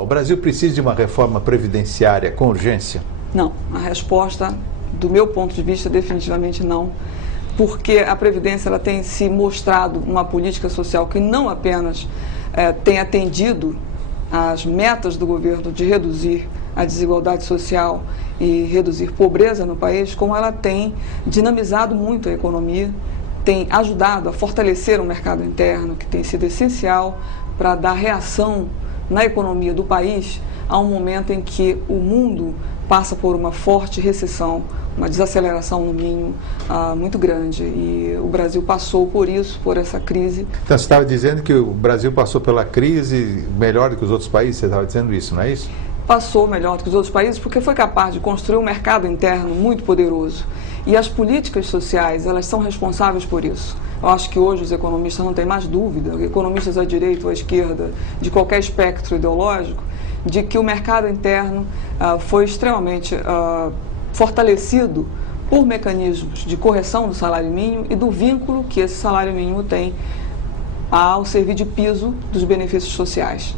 O Brasil precisa de uma reforma previdenciária com urgência? Não, a resposta, do meu ponto de vista, definitivamente não, porque a Previdência ela tem se mostrado uma política social que não apenas tem atendido às metas do governo de reduzir a desigualdade social e reduzir pobreza no país, como ela tem dinamizado muito a economia, tem ajudado a fortalecer o mercado interno, que tem sido essencial para dar reação na economia do país a um momento em que o mundo passa por uma forte recessão, uma desaceleração no mínimo muito grande, e o Brasil passou por isso, por essa crise. Então você estava dizendo que o Brasil passou pela crise melhor do que os outros países, você estava dizendo isso, não é isso? Passou melhor do que os outros países porque foi capaz de construir um mercado interno muito poderoso, e as políticas sociais, elas são responsáveis por isso. Eu acho que hoje os economistas não têm mais dúvida, economistas à direita ou à esquerda, de qualquer espectro ideológico, de que o mercado interno foi extremamente fortalecido por mecanismos de correção do salário mínimo e do vínculo que esse salário mínimo tem ao servir de piso dos benefícios sociais.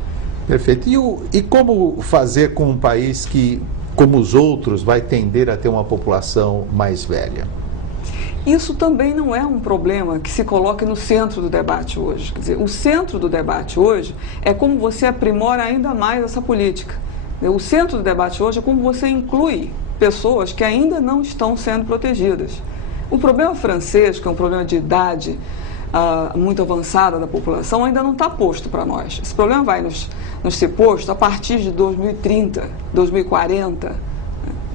Perfeito. E como fazer com um país que, como os outros, vai tender a ter uma população mais velha? Isso também não é um problema que se coloque no centro do debate hoje. Quer dizer, o centro do debate hoje é como você aprimora ainda mais essa política. O centro do debate hoje é como você inclui pessoas que ainda não estão sendo protegidas. O problema francês, que é um problema de idade muito avançada da população, ainda não está posto para nós. Esse problema vai nos ser posto a partir de 2030, 2040.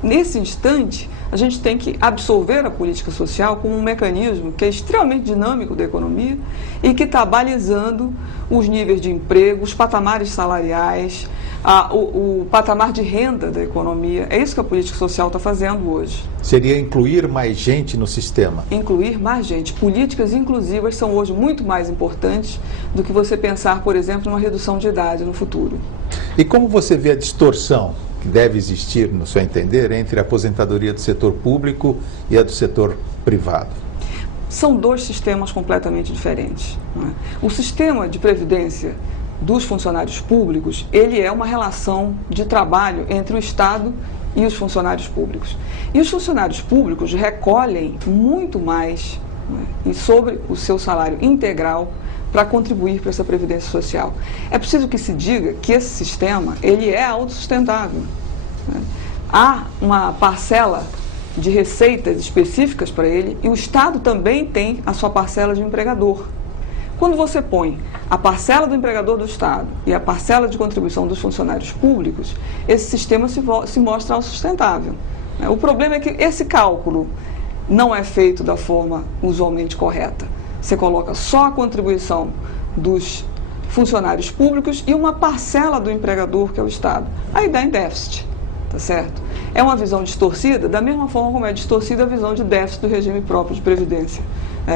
Nesse instante, a gente tem que absorver a política social como um mecanismo que é extremamente dinâmico da economia e que está balizando os níveis de emprego, os patamares salariais, o patamar de renda da economia. É isso que a política social está fazendo hoje. Seria incluir mais gente no sistema? Incluir mais gente. Políticas inclusivas são hoje muito mais importantes do que você pensar, por exemplo, numa redução de idade no futuro. E como você vê a distorção que deve existir, no seu entender, entre a aposentadoria do setor público e a do setor privado? São dois sistemas completamente diferentes, não é? O sistema de previdência dos funcionários públicos, ele é uma relação de trabalho entre o Estado e os funcionários públicos. E os funcionários públicos recolhem muito mais, não é? E sobre o seu salário integral para contribuir para essa previdência social. É preciso que se diga que esse sistema, ele é autossustentável, né? Há uma parcela de receitas específicas para ele e o Estado também tem a sua parcela de empregador. Quando você põe a parcela do empregador do Estado e a parcela de contribuição dos funcionários públicos, esse sistema se mostra autossustentável. O problema é que esse cálculo não é feito da forma usualmente correta. Você coloca só a contribuição dos funcionários públicos e uma parcela do empregador, que é o Estado. Aí dá em déficit, tá certo? É uma visão distorcida, da mesma forma como é distorcida a visão de déficit do regime próprio de previdência,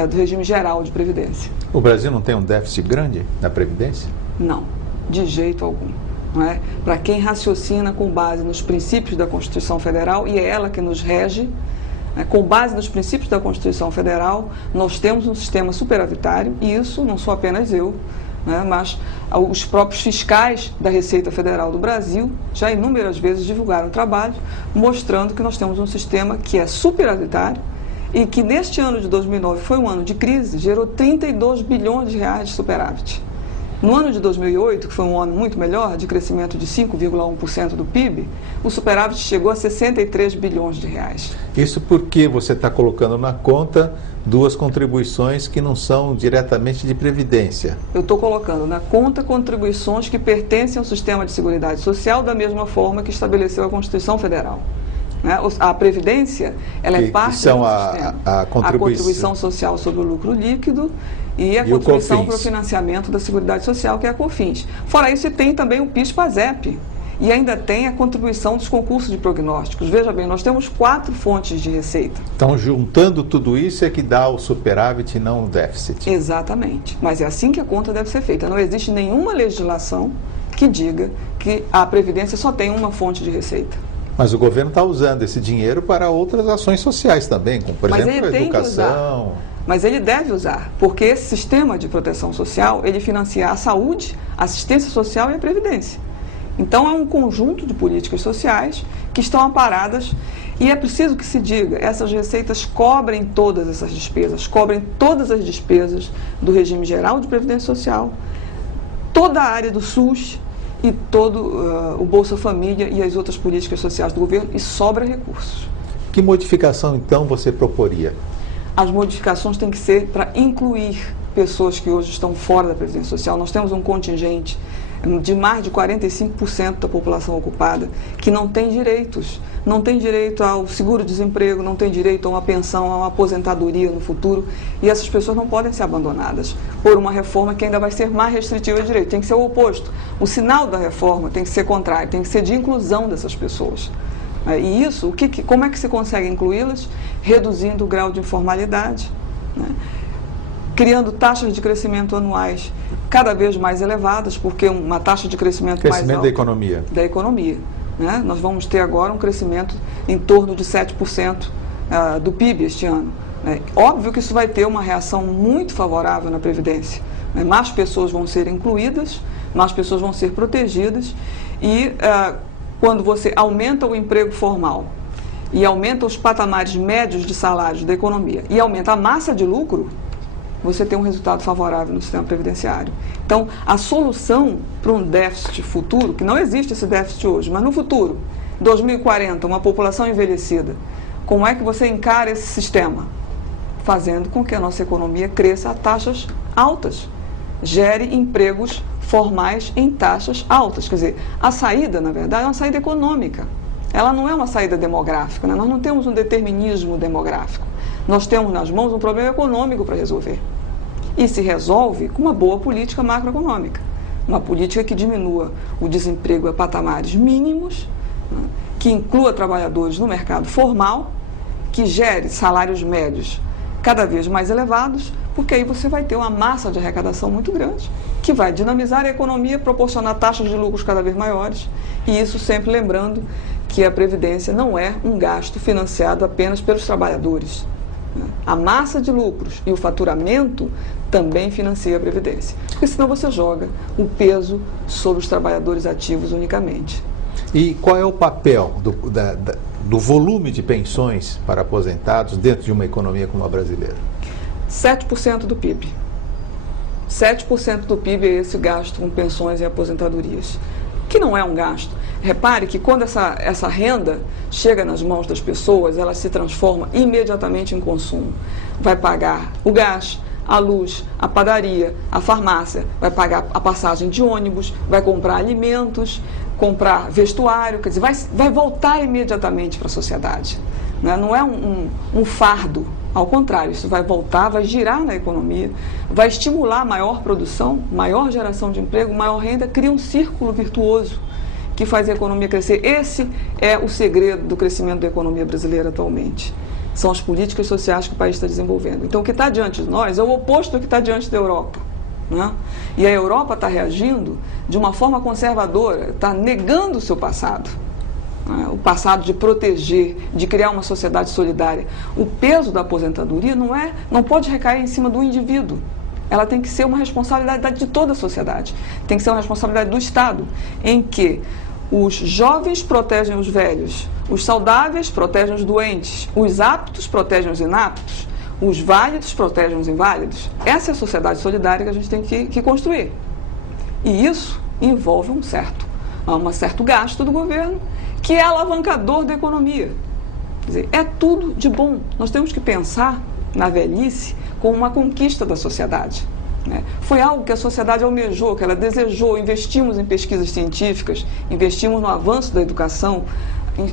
do regime geral de previdência. O Brasil não tem um déficit grande na previdência? Não, de jeito algum. Não é? Para quem raciocina com base nos princípios da Constituição Federal, e é ela que nos rege, com base nos princípios da Constituição Federal, nós temos um sistema superavitário, e isso não sou apenas eu, né, mas os próprios fiscais da Receita Federal do Brasil já inúmeras vezes divulgaram trabalho mostrando que nós temos um sistema que é superavitário e que neste ano de 2009 foi um ano de crise, gerou 32 bilhões de reais de superávit. No ano de 2008, que foi um ano muito melhor, de crescimento de 5,1% do PIB, o superávit chegou a 63 bilhões de reais. Isso porque você está colocando na conta duas contribuições que não são diretamente de previdência. Eu estou colocando na conta contribuições que pertencem ao sistema de seguridade social da mesma forma que estabeleceu a Constituição Federal. A Previdência, ela é parte do sistema. A contribuição social sobre o lucro líquido e a contribuição para o financiamento da Seguridade Social, que é a COFINS. Fora isso, você tem também o PIS/PASEP e ainda tem a contribuição dos concursos de prognósticos. Veja bem, nós temos 4 fontes de receita. Então, juntando tudo isso é que dá o superávit e não o déficit. Exatamente. Mas é assim que a conta deve ser feita. Não existe nenhuma legislação que diga que a Previdência só tem uma fonte de receita. Mas o governo está usando esse dinheiro para outras ações sociais também, como, por exemplo, a educação. Mas ele deve usar, porque esse sistema de proteção social, ele financia a saúde, a assistência social e a previdência. Então, é um conjunto de políticas sociais que estão amparadas e é preciso que se diga, essas receitas cobrem todas essas despesas, cobrem todas as despesas do regime geral de Previdência Social, toda a área do SUS e todo o Bolsa Família e as outras políticas sociais do governo, e sobra recursos. Que modificação, então, você proporia? As modificações têm que ser para incluir pessoas que hoje estão fora da Previdência Social. Nós temos um contingente de mais de 45% da população ocupada que não tem direitos. Não tem direito ao seguro-desemprego, não tem direito a uma pensão, a uma aposentadoria no futuro. E essas pessoas não podem ser abandonadas por uma reforma que ainda vai ser mais restritiva de direito. Tem que ser o oposto. O sinal da reforma tem que ser contrário, tem que ser de inclusão dessas pessoas. E isso, como é que se consegue incluí-las? Reduzindo o grau de informalidade, né? Criando taxas de crescimento anuais cada vez mais elevadas, porque uma taxa de crescimento mais alta... da economia. Da economia. Né? Nós vamos ter agora um crescimento em torno de 7% do PIB este ano. Né? Óbvio que isso vai ter uma reação muito favorável na Previdência. Né? Mais pessoas vão ser incluídas, mais pessoas vão ser protegidas e... quando você aumenta o emprego formal e aumenta os patamares médios de salários da economia e aumenta a massa de lucro, você tem um resultado favorável no sistema previdenciário. Então, a solução para um déficit futuro, que não existe esse déficit hoje, mas no futuro, 2040, uma população envelhecida, como é que você encara esse sistema? Fazendo com que a nossa economia cresça a taxas altas, gere empregos formais em taxas altas. Quer dizer, a saída, na verdade, é uma saída econômica. Ela não é uma saída demográfica, né? Nós não temos um determinismo demográfico. Nós temos nas mãos um problema econômico para resolver. E se resolve com uma boa política macroeconômica. Uma política que diminua o desemprego a patamares mínimos, né? Que inclua trabalhadores no mercado formal, que gere salários médios cada vez mais elevados, porque aí você vai ter uma massa de arrecadação muito grande, que vai dinamizar a economia, proporcionar taxas de lucros cada vez maiores, e isso sempre lembrando que a Previdência não é um gasto financiado apenas pelos trabalhadores. A massa de lucros e o faturamento também financia a Previdência, porque senão você joga o peso sobre os trabalhadores ativos unicamente. E qual é o papel do volume de pensões para aposentados dentro de uma economia como a brasileira? 7% do PIB. 7% do PIB é esse gasto com pensões e aposentadorias, que não é um gasto. Repare que quando essa renda chega nas mãos das pessoas, ela se transforma imediatamente em consumo. Vai pagar o gás, a luz, a padaria, a farmácia, vai pagar a passagem de ônibus, vai comprar alimentos, comprar vestuário, quer dizer, vai voltar imediatamente para a sociedade. Né? Não é um fardo, ao contrário, isso vai voltar, vai girar na economia, vai estimular maior produção, maior geração de emprego, maior renda, cria um círculo virtuoso que faz a economia crescer. Esse é o segredo do crescimento da economia brasileira atualmente. São as políticas sociais que o país está desenvolvendo. Então, o que está diante de nós é o oposto do que está diante da Europa. Né? E a Europa está reagindo de uma forma conservadora, está negando o seu passado. Né? O passado de proteger, de criar uma sociedade solidária. O peso da aposentadoria não pode recair em cima do indivíduo. Ela tem que ser uma responsabilidade de toda a sociedade. Tem que ser uma responsabilidade do Estado, em que os jovens protegem os velhos, os saudáveis protegem os doentes, os aptos protegem os inaptos, os válidos protegem os inválidos. Essa é a sociedade solidária que a gente tem que construir. E isso envolve um certo gasto do governo, que é alavancador da economia. Quer dizer, é tudo de bom. Nós temos que pensar na velhice como uma conquista da sociedade. Né? Foi algo que a sociedade almejou, que ela desejou. Investimos em pesquisas científicas, investimos no avanço da educação,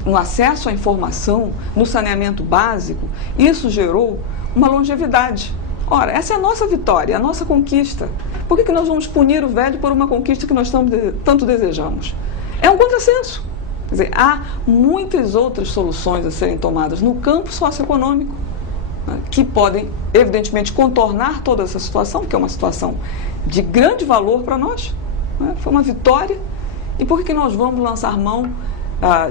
no acesso à informação, no saneamento básico. Isso gerou uma longevidade. Ora, essa é a nossa vitória, a nossa conquista. Por que nós vamos punir o velho por uma conquista que nós tanto desejamos? É um contrassenso. Quer dizer, há muitas outras soluções a serem tomadas no campo socioeconômico, que podem, evidentemente, contornar toda essa situação, que é uma situação de grande valor para nós. Né? Foi uma vitória. E por que nós vamos lançar mão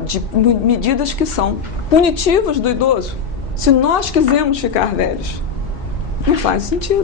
de medidas que são punitivas do idoso? Se nós quisermos ficar velhos, não faz sentido.